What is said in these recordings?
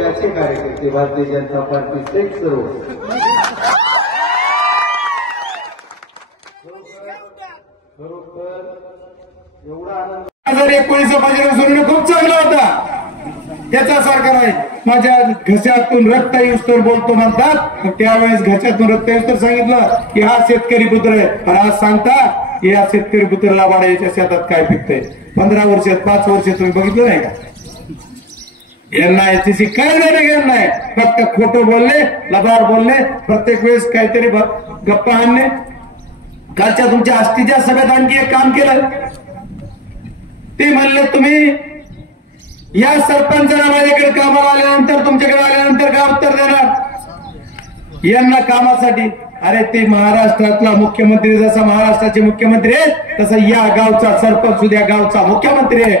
पक्षाचे कार्यकर्ते भारतीय जनता पार्टीचे सर्व 2019 बजेट सोडणं खूप चांगला होता. त्याचा सरकार आहे. माझ्या घशातून रक्त येऊस्तर बोलतो म्हणतात. त्यावेळेस घशातून रक्त येऊस्तर सांगितलं की हा शेतकरी पुत्र आहे. आणि आज सांगता की या शेतकरी पुत्राला वाड्याच्या शेतात काय पिकतंय. 15 वर्षात 5 वर्ष तुम्ही बघितलं नाही का? यांना याची काय घेणं नाही. फक्त खोटं बोलले, लबाड बोलले, प्रत्येक वेळेस काहीतरी गप्पा आणणे. कालच्या तुमच्या आस्तीच्या सभेत आणखी एक काम केलं. ते म्हणले तुम्ही या सरपंचाला माझ्याकडे कामाला आल्यानंतर तुमच्याकडे आल्यानंतर काय उत्तर देणार यांना कामासाठी. अरे ते महाराष्ट्रातला मुख्यमंत्री जसा महाराष्ट्राचे मुख्यमंत्री आहे तसा या गावचा सरपंच सुद्धा गावचा मुख्यमंत्री आहे.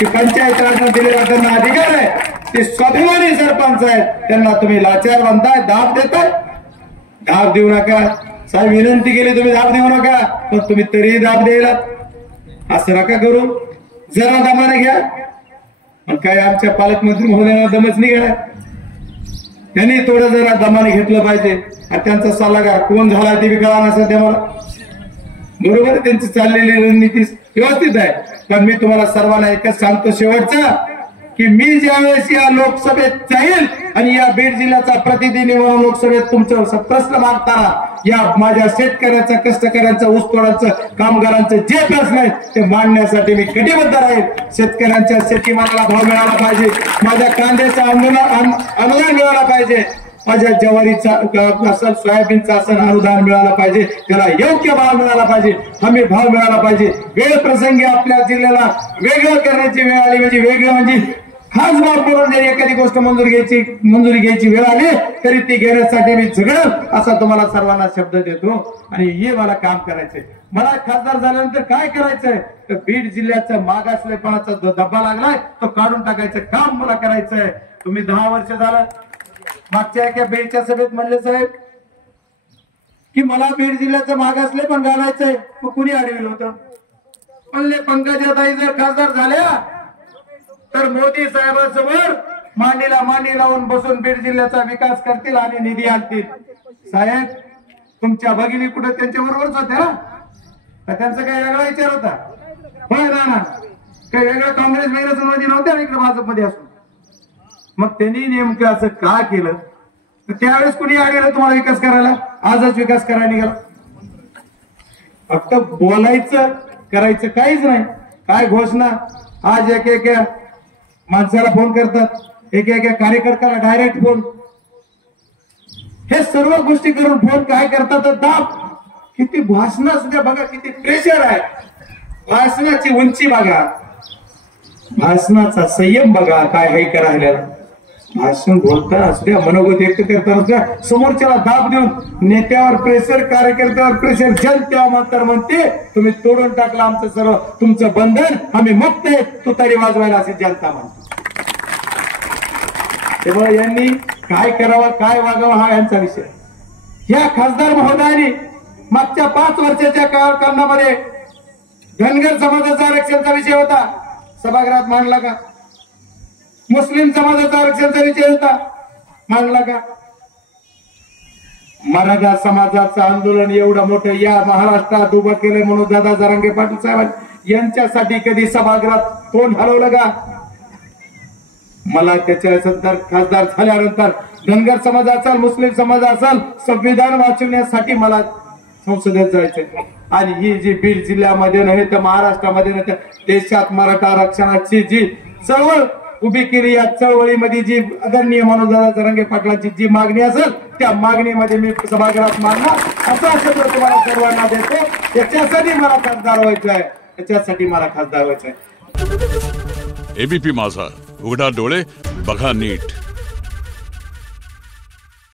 ते पंचायत राजनं दिलेला त्यांना अधिकार आहे. ते स्वाभिमानी सरपंच आहेत. त्यांना तुम्ही लाचार बनताय, दाब देताय. दाब देऊ नका साहेब, विनंती केली तुम्ही दाब देऊ नका. पण तुम्ही तरी दाब द्यायला असं नका करू. जरा दमाने घ्या. पण काय आमच्या पालकमंत्री महोदयांना दमच नाही घ्या. त्यांनी थोडं जरा दमाने घेतलं पाहिजे. आणि त्यांचा सल्लागार कोण झाला ते बी कळा नसेल ते मला. बरोबर त्यांची चाललेली रणनीती व्यवस्थित आहे. पण मी तुम्हाला सर्वांना एकच सांगतो शेवटचा की मी ज्यावेळेस या लोकसभेत जाईल आणि या बीड जिल्ह्याचा प्रतिनिधी म्हणून लोकसभेत तुमचं प्रश्न मांडताना या माझ्या शेतकऱ्यांचा, कष्टकऱ्यांचा, ऊसतोडांचं, कामगारांचं जे प्रश्न आहेत ते मांडण्यासाठी मी कटिबद्ध राहील. शेतकऱ्यांच्या शेतीमालाला भाव मिळाला पाहिजे. माझ्या कांद्याचं अनुदान मिळाला पाहिजे. माझ्या ज्वारीचा असेल, सोयाबीनचा असेल अनुदान मिळालं पाहिजे. त्याला योग्य भाव मिळाला पाहिजे. हमी भाव मिळाला पाहिजे. वेळ प्रसंगी आपल्या जिल्ह्याला वेगळं करण्याची वेळ आली म्हणजे वेगळं म्हणजे हाच भाव करून जरी एखादी गोष्ट मंजुरी घ्यायची वेळ आली तरी ती घेण्यासाठी मी झगडल असा तुम्हाला सर्वांना शब्द देतो. आणि हे मला काम करायचंय. मला खासदार झाल्यानंतर काय करायचंय तर बीड जिल्ह्याचा मागासलेपणाचा जो धब्बा लागलाय तो काढून टाकायचं काम मला करायचंय. तुम्ही 10 वर्ष झालं मागच्या एका बीडच्या सभेत म्हणले साहेब की मला बीड जिल्ह्याचं मागासले पण घालायचंय. मग कुणी अडविलं होतं? म्हणले पंकजाताई जर खासदार झाल्या तर मोदी साहेबांसमोर मांडीला मांडी लावून बसून बीड जिल्ह्याचा विकास करतील आणि निधी आणतील. साहेब तुमच्या भगिनी कुठे त्यांच्या बरोबरच होत्या ना? त्यांचा काही वेगळा विचार होता? होय ना? काही वेगळं काँग्रेस मध्ये नव्हत्या इकडे भाजपमध्ये असून. मग त्यांनी नेमकं असं का केलं? त्यावेळेस कुणी आलेलं तुम्हाला विकास करायला? आजच विकास करायला निघाला. फक्त बोलायचं, करायचं काहीच नाही. काय घोषणा? आज एक माणसाला फोन करतात, एक कार्यकर्त्याला डायरेक्ट फोन. हे सर्व गोष्टी करून फोन काय करतात? दाब. किती भाषण सुद्धा बघा, किती प्रेशर आहे. भाषणाची उंची बघा, भाषणाचा संयम बघा. काय हे करायला भाषण बोलता असल्या मनोगत व्यक्त करताना समोरच्याला दाब देऊन नेत्यावर प्रेशर, कार्यकर्त्यावर प्रेशर, जनतेवर मात्र म्हणते तुम्ही तोडून टाकलं आमचं सर्व तुमचं बंधन, आम्ही मुक्त आहे, तुतारी वाजवायला अशी जनता म्हणते. तेव्हा यांनी काय करावं, काय वागावं हा यांचा विषय. या खासदार महोदयांनी मागच्या 5 वर्षाच्या काळामध्ये धनगर समाजाचा आरक्षणाचा विषय होता, सभागृहात मांडला का? मुस्लिम समाजाचा आरक्षणाचा विषय होता, मांडला का? मराठा समाजाचं आंदोलन एवढं मोठं या महाराष्ट्रात उभं केलं म्हणून दादा जरांगे पाटील साहेब यांच्यासाठी कधी सभागृहात तोंड हलवलं का? मला त्याच्यानंतर खासदार झाल्यानंतर धनगर समाज असेल, मुस्लिम समाज असेल, संविधान वाचवण्यासाठी मला संसदेत जायचंय. आणि ही जी बीड जिल्ह्यामध्ये नव्हे तर महाराष्ट्रामध्ये नव्हे तर देशात मराठा आरक्षणाची जी चळवळ उभी केली, या चळवळीमध्ये जी आदरणीय मनोजदादा जरांगे पाटलांची जी मागणी असेल त्या मागणीमध्ये मी सभागृहात मांडणार असा शब्द तुम्हाला सर्वांना देतो. याच्यासाठी मला खासदार व्हायचं आहे, याच्यासाठी मला खासदार व्हायचं आहे. एबीपी माझा, उघडा डोळे बघा नीट.